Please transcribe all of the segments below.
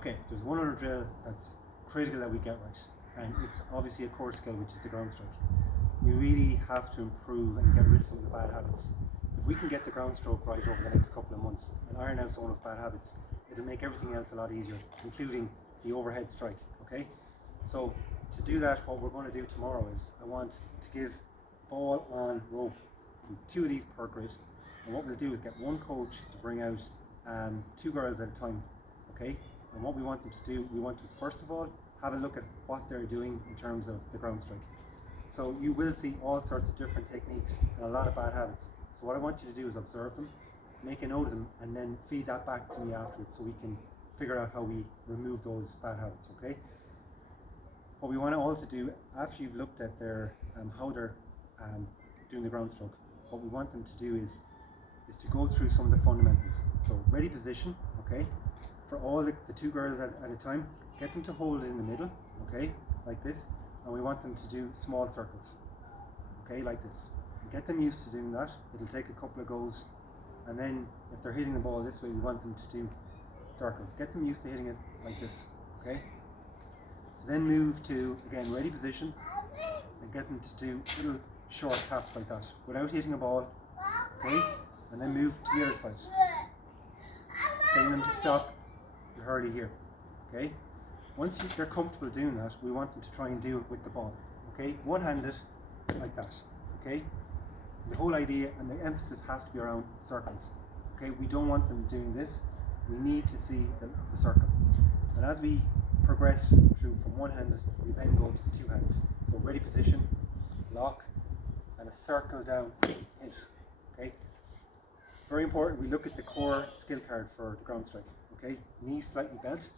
Okay, there's one other drill that's critical that we get right, and it's obviously a core skill, which is the ground stroke. We really have to improve and get rid of some of the bad habits. If we can get the ground stroke right over the next couple of months and iron out some of those bad habits, it'll make everything else a lot easier, including the overhead strike, okay? So to do that, what we're going to do tomorrow is I want to give ball on rope, 2 of these per grid, and what we'll do is get one coach to bring out 2 girls at a time, okay? And what we want them to do, we want to first of all have a look at what they're doing in terms of the ground strike. So you will see all sorts of different techniques and a lot of bad habits. So what I want you to do is observe them, make a note of them, and then feed that back to me afterwards so we can figure out how we remove those bad habits, okay? What we want to also do, after you've looked at their how they're doing the ground stroke, what we want them to do is to go through some of the fundamentals. So ready position, okay? For all the 2 girls at a time, get them to hold it in the middle, okay, like this, and we want them to do small circles, okay, like this. Get them used to doing that. It'll take a couple of goes, and then if they're hitting the ball this way, we want them to do circles. Get them used to hitting it like this, okay? So then move to, again, ready position, and get them to do little short taps like that without hitting a ball, okay? And then move to the other side, getting them to stop the hurley here, okay? Once they're comfortable doing that, we want them to try and do it with the ball, okay? One-handed, like that, okay? The whole idea and the emphasis has to be around circles, okay? We don't want them doing this. We need to see the circle. And as we progress through from one-handed, we then go to the 2 hands. So ready position, lock, and a circle down, hit, okay? Very important, we look at the core skill card for the ground strike, okay? Knee slightly bent,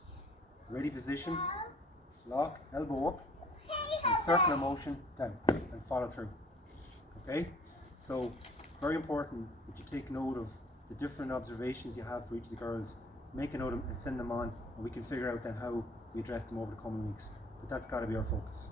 ready position, lock, elbow up, and circular motion down, and follow through, okay? So, very important that you take note of the different observations you have for each of the girls, make a note of them and send them on, and we can figure out then how we address them over the coming weeks. But that's got to be our focus.